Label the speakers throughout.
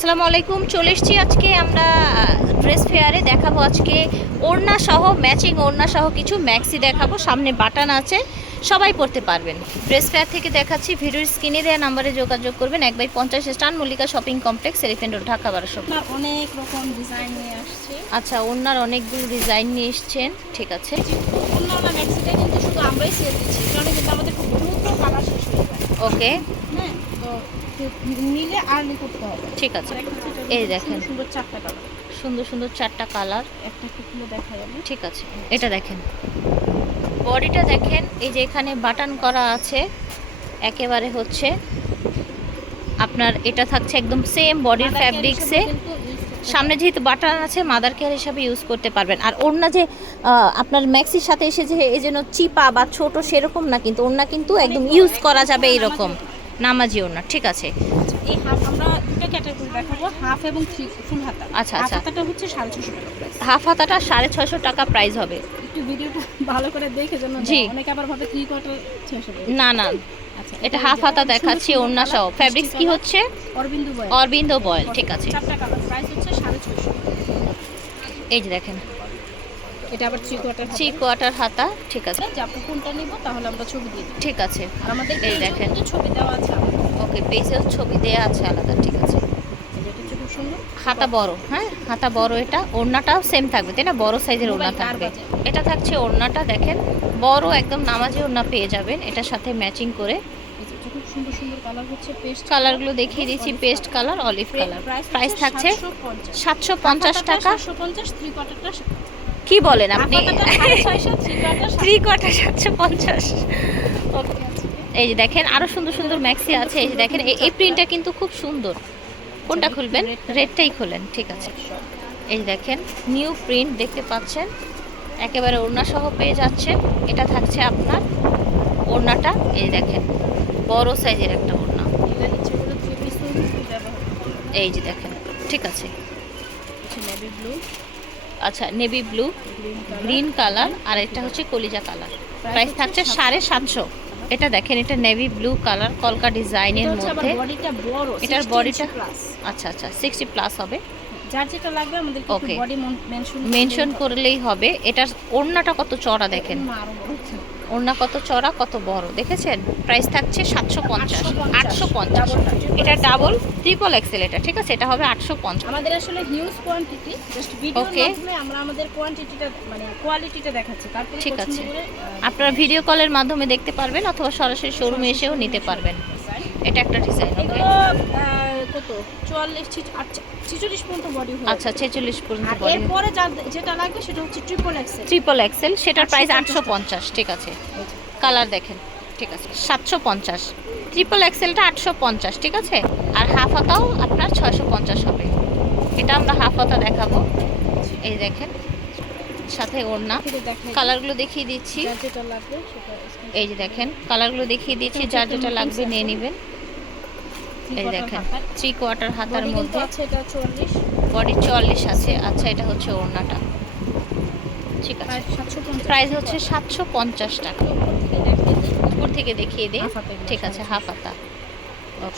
Speaker 1: আসসালামু আলাইকুম চলে এসেছি আজকে আমরা ড্রেস ফেয়ারে দেখাবো আজকে ওড়না সহ ম্যাচিং ওড়না সহ কিছু ম্যাক্সি দেখাবো। সামনে বাটান আছে সবাই পড়তে পারবেন। ড্রেস ফেয়ার থেকে দেখাচ্ছি ভিডিওর স্ক্রিনে দেওয়া নাম্বারে যোগাযোগ করবেন। এক বাই পঞ্চাশ স্টান Mallika shopping complex elephant road Dhaka বারোশো।
Speaker 2: অনেক রকম ডিজাইন নিয়ে আসছে।
Speaker 1: আচ্ছা ওড়নার অনেকগুলো ডিজাইন নিয়ে এসছেন ঠিক আছে।
Speaker 2: ম্যাক্সিটা কিন্তু শুধু আমরাই সেল দিচ্ছি। কারণ কিন্তু আমাদের খুব দ্রুত কালার শেষ হয়ে যায়।
Speaker 1: ওকে
Speaker 2: হ্যাঁ তো নিলে আর্লি করতে হবে।
Speaker 1: ঠিক আছে। এই দেখেন।
Speaker 2: সুন্দর চারটা কালার
Speaker 1: সুন্দর সুন্দর চারটা কালার
Speaker 2: একটা খুলে দেখা যাবে।
Speaker 1: ঠিক আছে। এটা দেখেন। বডিটা দেখেন এই যে এখানে বাটন করা আছে একেবারে হচ্ছে আপনার এটা থাকছে একদম সেম বডির ফ্যাব্রিক্সে সামনে যেহেতু বাটন আছে মাদার কেয়ার হিসাবে ইউজ করতে পারবেন। আর ওড়না যে আপনার ম্যাক্সির সাথে এসে যে এই যেন চিপা বা ছোট সেরকম না কিন্তু ওড়না কিন্তু একদম ইউজ করা যাবে এইরকম। নামাজি ওড়না ঠিক আছে।
Speaker 2: এই হাফ আমরা দুটো ক্যাটাগরি দেখাবো হাফ এবং থ্রি ফুল হাতা।
Speaker 1: আচ্ছা, আচ্ছা।
Speaker 2: হাতাটা হচ্ছে সাড়ে ছশো টাকা প্রাইস
Speaker 1: হাফ হাতাটা সাড়ে ছশো টাকা প্রাইস হবে।
Speaker 2: একটু ভিডিওটা ভালো করে দেখে যেন
Speaker 1: জি।
Speaker 2: অনেকে আবার ভাবে থ্রি কোয়ার্টার
Speaker 1: না না।
Speaker 2: আচ্ছা
Speaker 1: এটা হাফ হাতা দেখাচ্ছি ওড়না সহ। ফ্যাব্রিক্স কি হচ্ছে?
Speaker 2: অরবিন্দ বয়
Speaker 1: অরবিন্দ বয়েল ঠিক আছে।
Speaker 2: চারটা কালার প্রাইস হচ্ছে সাড়ে ছশো
Speaker 1: এই যে দেখেন।
Speaker 2: এটা আবার থ্রি কোয়ার্টার
Speaker 1: থ্রি কোয়ার্টার হাতা ঠিক আছে।
Speaker 2: যে আপনি কোনটা নিব? তাহলে আমরা ছবি দিয়ে দিই।
Speaker 1: ঠিক আছে।
Speaker 2: আর আমাদের
Speaker 1: এই দেখেন।
Speaker 2: ছবি দেওয়া আছে
Speaker 1: ওকে পেজেও ছবি দেওয়া আছে আলাদা ঠিক আছে। হাতা বড় হ্যাঁ? হাতা বড় এটা। ওড়নাটাও সেম থাকবে তাই না? বড় সাইজের ওড়না থাকবে। এটা থাকছে ওড়নাটা দেখেন। বড় একদম নামাজি ওড়না পেয়ে যাবেন। এটার সাথে ম্যাচিং করে।
Speaker 2: এই যে খুব সুন্দর সুন্দর কালার হচ্ছে পেস্ট
Speaker 1: কালারগুলো দেখিয়ে দিচ্ছি paste colour olive colour price থাকছে সাতশো পঞ্চাশ। টাকা।
Speaker 2: সাতশো পঞ্চাশ থ্রি কোয়ার্টারটা
Speaker 1: কি বলেন আপনি?
Speaker 2: থ্রি
Speaker 1: থ্রি সাতশো পঞ্চাশ। এই যে দেখেন আরও সুন্দর সুন্দর ম্যাক্সি আছে। এই যে দেখেন এই- প্রিন্টটা কিন্তু খুব সুন্দর। কোনটা খুলবেন? রেডটাই খোলেন ঠিক আছে। এই যে দেখেন নিউ প্রিন্ট দেখতে পাচ্ছেন। একেবারে ওড়না সহ পেয়ে যাচ্ছেন এটা থাকছে আপনার ওড়নাটা। এই দেখেন বড় সাইজের একটা ওড়না। এই যে দেখেন ঠিক আছে।
Speaker 2: নেভি ব্লু
Speaker 1: আচ্ছা নেভি ব্লু
Speaker 2: গ্রিন
Speaker 1: কালার আর এটা হচ্ছে কলিজা কালার প্রাইস থাকছে সাড়ে সাতশো। এটা দেখেন এটা নেভি ব্লু কালার কলকা ডিজাইনের মধ্যে। এটার বডিটা আচ্ছা আচ্ছা সিক্সটি প্লাস হবে।
Speaker 2: যার যেটা লাগবে আমাদের
Speaker 1: Okay.
Speaker 2: মেনশন
Speaker 1: করলেই হবে। এটার ওড়নাটা কত চড়া দেখেন। ওড়না কত চড়া কত বড় দেখেছেন? প্রাইস থাকছে সাতশো পঞ্চাশ
Speaker 2: 850
Speaker 1: আটশো পঞ্চাশ। এটা ডাবল ট্রিপল এক্সেল এটা ঠিক আছে? এটা হবে আটশো পঞ্চাশ।
Speaker 2: আমাদের আসলে হিউজ কোয়ান্টিটি জাস্ট ভিডিওর আমরা আমাদের কোয়ান্টিটিটা মানে কোয়ালিটিটা দেখাচ্ছি।
Speaker 1: ঠিক আছে। আপনারা ভিডিও কলের মাধ্যমে দেখতে পারবেন অথবা সরাসরি শোরুমে এসেও নিতে পারবেন। এটা একটা ডিজাইন ওকে
Speaker 2: কত চুয়াল্লিশ ছিচল্লিশ পর্যন্ত বডি হয়।
Speaker 1: আচ্ছা ছেচল্লিশ পর্যন্ত
Speaker 2: আর
Speaker 1: বডি
Speaker 2: এরপরে যেটা লাগবে সেটা হচ্ছে ট্রিপল এক্সেল
Speaker 1: ট্রিপল এক্সেল সেটার প্রাইস
Speaker 2: 850
Speaker 1: আটশো পঞ্চাশ ঠিক আছে। কালার দেখেন ঠিক আছে সাতশো পঞ্চাশ। ট্রিপল এক্সেলটা আটশো পঞ্চাশ ঠিক আছে? আর হাফ হাতাও আপনার ছয়শো পঞ্চাশ হবে। এটা আমরা হাফ হাতা দেখাবো। এই দেখেন সাথে ওড়না। কালারগুলো দেখিয়ে দিচ্ছি।
Speaker 2: যার যেটা লাগবে সেটা
Speaker 1: এই যে দেখেন কালারগুলো দেখিয়ে দিচ্ছি। যার যেটা লাগবে নিয়ে নেবেন। এই দেখেন থ্রি কোয়ার্টার হাতার মধ্যে বডি চুয়াল্লিশ আছে। আচ্ছা এটা হচ্ছে ওড়নাটা। ঠিক আছে। প্রাইস হচ্ছে সাতশো পঞ্চাশ টাকা। উপর থেকে দেখিয়ে
Speaker 2: এগুলো
Speaker 1: ঠিক আছে। হাফ হাতা।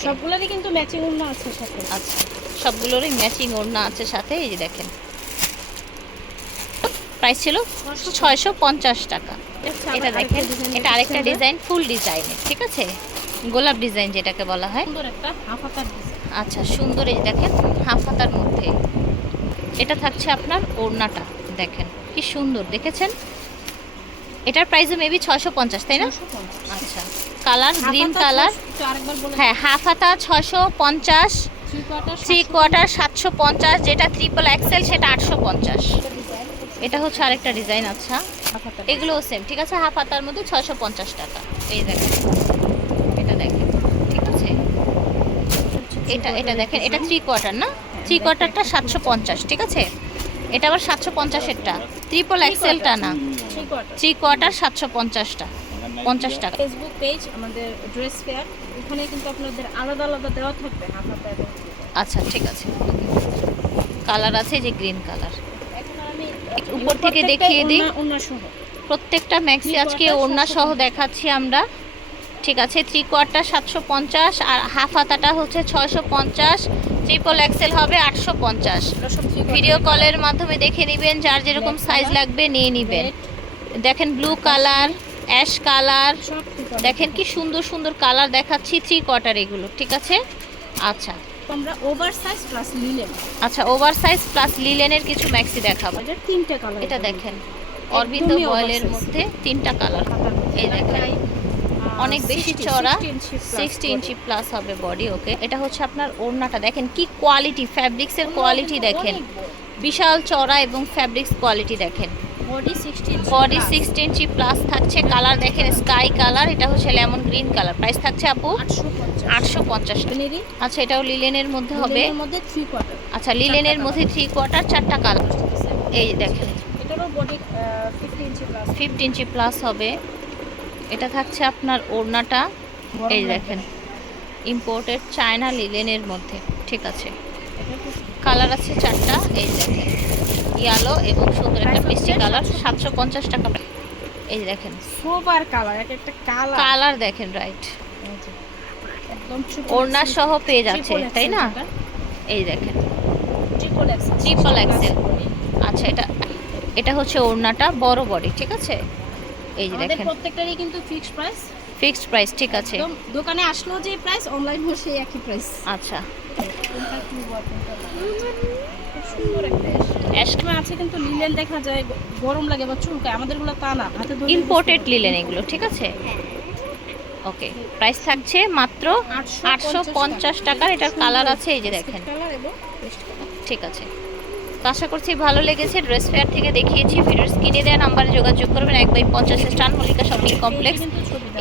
Speaker 2: সবগুলোরই কিন্তু ম্যাচিং ওড়না আছে সাথে।
Speaker 1: আচ্ছা সবগুলোরই ম্যাচিং ওড়না আছে সাথে। এই যে দেখেন। প্রাইস ছিল ছয়শো পঞ্চাশ টাকা। এটা দেখেন এটা আরেকটা ডিজাইন ফুল ডিজাইনের ঠিক আছে? গোলাপ ডিজাইন যেটাকে বলা হয়।
Speaker 2: একটা হাফ হাতার
Speaker 1: আচ্ছা সুন্দর এই দেখেন হাফ হাতার মধ্যে। এটা থাকছে আপনার ওড়নাটা দেখেন কি সুন্দর দেখেছেন? এটার প্রাইসও মেবি ছয়শো পঞ্চাশ তাই না? আচ্ছা কালার গ্রিন কালার। হ্যাঁ হাফ হাতা ছশো পঞ্চাশ
Speaker 2: থ্রি কোয়ার্টার
Speaker 1: সাতশো। পঞ্চাশ যেটা ত্রিপল এক্সেল সেটা আটশো পঞ্চাশ। এটা হচ্ছে আরেকটা ডিজাইন আচ্ছা। এগুলোও সেম ঠিক আছে? হাফ হাতার মধ্যে ছয়শো পঞ্চাশ টাকা। এই দেখেন। এটা দেখেন ঠিক আছে? এটা এটা দেখেন এটা থ্রি কোয়ার্টার না? থ্রি কোয়ার্টারটা সাতশো পঞ্চাশ ঠিক আছে? এটা আবার সাতশো পঞ্চাশেরটা। ট্রিপল এক্সেলটা না?
Speaker 2: থ্রি কোয়ার্টার
Speaker 1: সাতশো পঞ্চাশটা পঞ্চাশ টাকা।
Speaker 2: ফেসবুক পেজ আমাদের ড্রেস ফেয়ার ওখানে কিন্তু আপনাদের আলাদা আলাদা দেওয়া থাকবে।
Speaker 1: আচ্ছা ঠিক আছে। কালার আছে যে গ্রিন কালার উপর থেকে দেখিয়ে দিই। প্রত্যেকটা ম্যাক্সি আজকে ওড়না সহ দেখাচ্ছি আমরা। ঠিক আছে থ্রি কোয়ার্টার সাতশো পঞ্চাশ আর হাফ হাতাটা হচ্ছে ছয়শো পঞ্চাশ ট্রিপল এক্সেল হবে আটশো পঞ্চাশ। ভিডিও কলের মাধ্যমে দেখে নেবেন যার যেরকম সাইজ লাগবে নিয়ে নেবেন। দেখেন ব্লু কালার অ্যাশ কালার দেখেন কি সুন্দর সুন্দর কালার দেখাচ্ছি থ্রি কোয়ার্টার এগুলো ঠিক আছে? আচ্ছা।
Speaker 2: আমরা ওভার সাইজ প্লাস লিলেন
Speaker 1: আচ্ছা ওভার সাইজ প্লাস লিলেনের কিছু ম্যাক্সি দেখাবো।
Speaker 2: তিনটে কালার
Speaker 1: এটা দেখেন অরবিন্দ বয়েলের মধ্যে তিনটা কালার এই দেখেন। অনেক বেশি চড়া সিক্সটি ইঞ্চি প্লাস হবে বডি ওকে এটা হচ্ছে আপনার ওড়নাটা। দেখেন কি কোয়ালিটি ফ্যাব্রিক্সের কোয়ালিটি দেখেন। বিশাল চড়া এবং ফ্যাব্রিক্স কোয়ালিটি দেখেন।
Speaker 2: বডি সিক্সটি
Speaker 1: ইঞ্চি প্লাস থাকছে কালার দেখেন স্কাই কালার এটা হচ্ছে লেমন গ্রিন কালার প্রাইস থাকছে আপু
Speaker 2: আটশো পঞ্চাশ।
Speaker 1: আচ্ছা এটাও লিলেনের মধ্যে হবে। আচ্ছা লিলেনের মধ্যে থ্রি কোয়ার্টার চারটা কালার এই দেখেন।
Speaker 2: ফিফটি ইঞ্চি প্লাস
Speaker 1: হবে। এটা থাকছে আপনার ওড়নাটা এই দেখেন। ইম্পোর্টেড চায়না লিলেনের মধ্যে ঠিক আছে। কালার আছে চারটা এই দেখেন। ইয়ালো এবং সুন্দর একটা মিষ্টি কালার সাতশো পঞ্চাশ টাকা এই দেখেন।
Speaker 2: সোবার কালার এক একটা কালার
Speaker 1: কালার দেখেন রাইট ওড়না সহ পেয়ে যাচ্ছে তাই না? এই দেখেন।
Speaker 2: ট্রিপল এক্সেল
Speaker 1: আচ্ছা এটা এটা হচ্ছে ওড়নাটা বড় বডি ঠিক আছে? এই যে দেখেন।
Speaker 2: প্রত্যেকটারই কিন্তু ফিক্সড প্রাইস
Speaker 1: ফিক্সড প্রাইস ঠিক আছে।
Speaker 2: দোকানে আসলেও যে প্রাইস অনলাইন হো সেই একই প্রাইস
Speaker 1: আচ্ছা।
Speaker 2: আছে কিন্তু লিলেন দেখা যায় গরম লাগে বা চুলকায় আমাদেরগুলো তা না হাতে
Speaker 1: ইম্পোর্টেড লিলেন এগুলো ঠিক আছে? ওকে প্রাইস থাকছে মাত্র আটশো পঞ্চাশ টাকার এটার কালার আছে এই যে দেখেন। ঠিক আছে। তো আশা করছি ভালো লেগেছে ড্রেস ফেয়ার থেকে দেখিয়েছি ভিডিওর স্ক্রিনে দেওয়া নাম্বারে যোগাযোগ করবেন, এক বাই পঞ্চাশ স্টান Mallika shopping complex.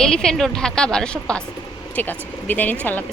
Speaker 1: Elephant road Dhaka বারোশো পাঁচ ঠিক আছে, বিদায় নিচ্ছি, আল্লাহ